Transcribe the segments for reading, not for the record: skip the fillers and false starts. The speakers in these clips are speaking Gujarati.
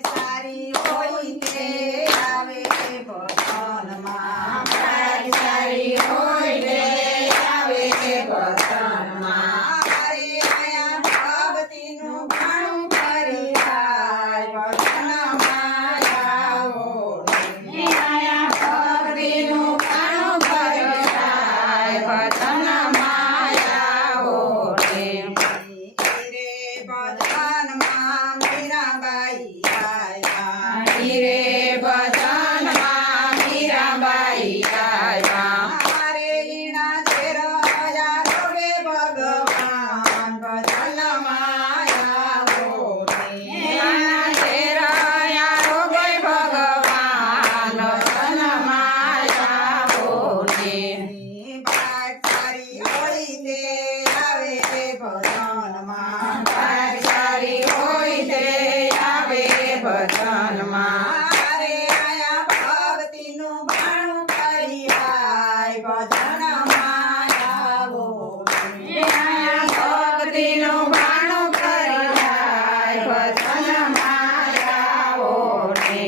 સારી હોય તે આવે ભજનમાં સારી હોય તે આવે ભજનમાં અરે આયા ભક્તિનું ભાણું કરી થાય ભજનમાં આવો આયા ભક્તિનું ભાણું કરી થાય ભજનમાં આવો રે ભજનમાં મીરાબાઈ આયા રે ભજનમાં મીરાબાઈ આવ્યા અરે ઈણા છેરયા રોગે ભગવાન ભજનમાં આવો એના છેરાયા રોગે ભગવાન ભજનમાં આવો રે સારી હોય તે આવે ભજનમાં સારી હોય તે આવે ભજનમાં અરે આયા ભક્તિનું ભાણું કરી આય ભજનમાં આવો ભક્તિનું ભાણું કરી જાય ભજનમાં આવો રે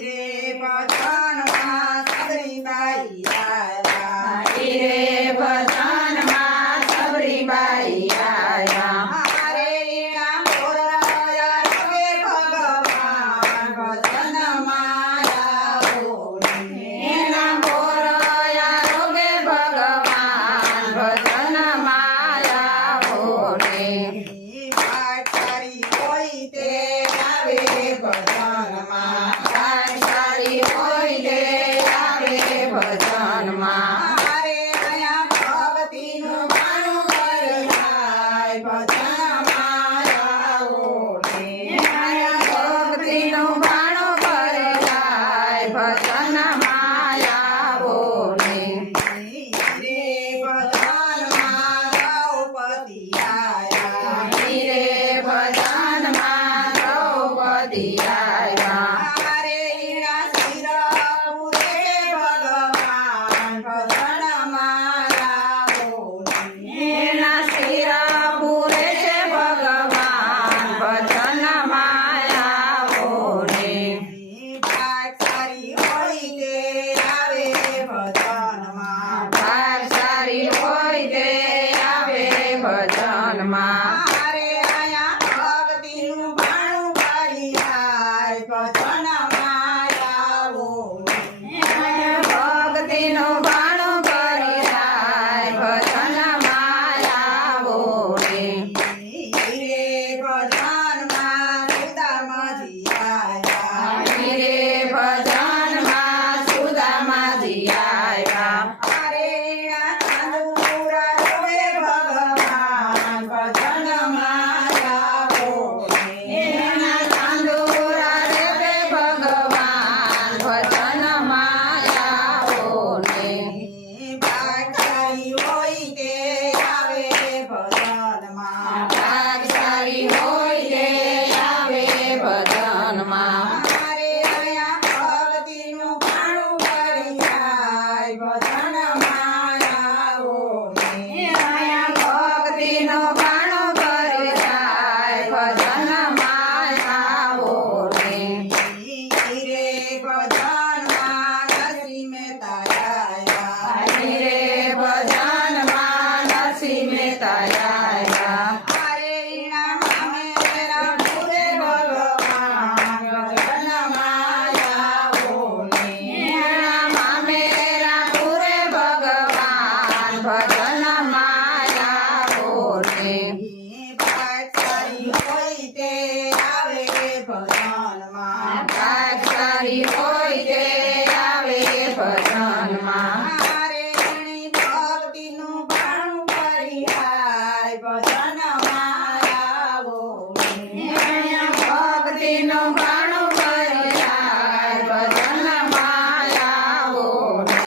રે ભજનમાં સબરીબાઈ આયા રે ભજનમાં સબરીબાઈ આવ્યા અરે ઈણા મોરયા રોગે ભગવાન ભજનમાં આવો એના મોરયા રોગે ભગવાન ભજનમાં આવો રે સારી હોય તે આવે ભજનમાં સારી હોય તે આવે ભજનમાં અરે આયા ભક્તિનું ભાણું કરી આય ભજનમાં આવો ભક્તિનું ભાણું કરી જાય ભજનમાં આવો રે રે ભજનમાં દ્રૌપદી આયા રે ભજનમાં દ્રૌપદી આવ્યા અરે ઈણા શિરપુરે ભગવાન ભજનમાં આવો એના શિરા પૂરે છે ભગવાન ભજનમાં આવો રે સારી હોય તે આવે ભજનમાં સારી હોય તે આવે ભજનમાં અરે આયા ભક્તિનું ભાણું કરી આય ભજનમાં આવો ભક્તિનું ભાણું કરી જાય ભજનમાં આવો રે રે ભજનમાં સુદામાજી આયા રે ભજનમાં સુદામાજી આવ્યા અરે ઈણા ચાંદુરા રોગે ભગવાન ભજનમાં આવો એના ચાંદોરા રે ભગવાન ભજનમાં આવો રે સારી હોય તે આવે ભજનમાં સારી હોય તે આવે ભજનમાં અરે આયા ભક્તિનું ભાણું કરી આય ભજનમાં આવો ભક્તિનો ભાણો કરી જાય ભજનમાં આવો રે રે ભજનમાં નરસિંહ મહેતા આયા રે ભજનમાં નરસિંહ મહેતા આવ્યા અરે ઈણા મામેરા ભૂલે ભગવાન ભજનમાં આવો એના મામેરા પૂરે ભગવાન ભજનમાં આવો રે સારી હોય તે આવે ભજનમાં સારી હોય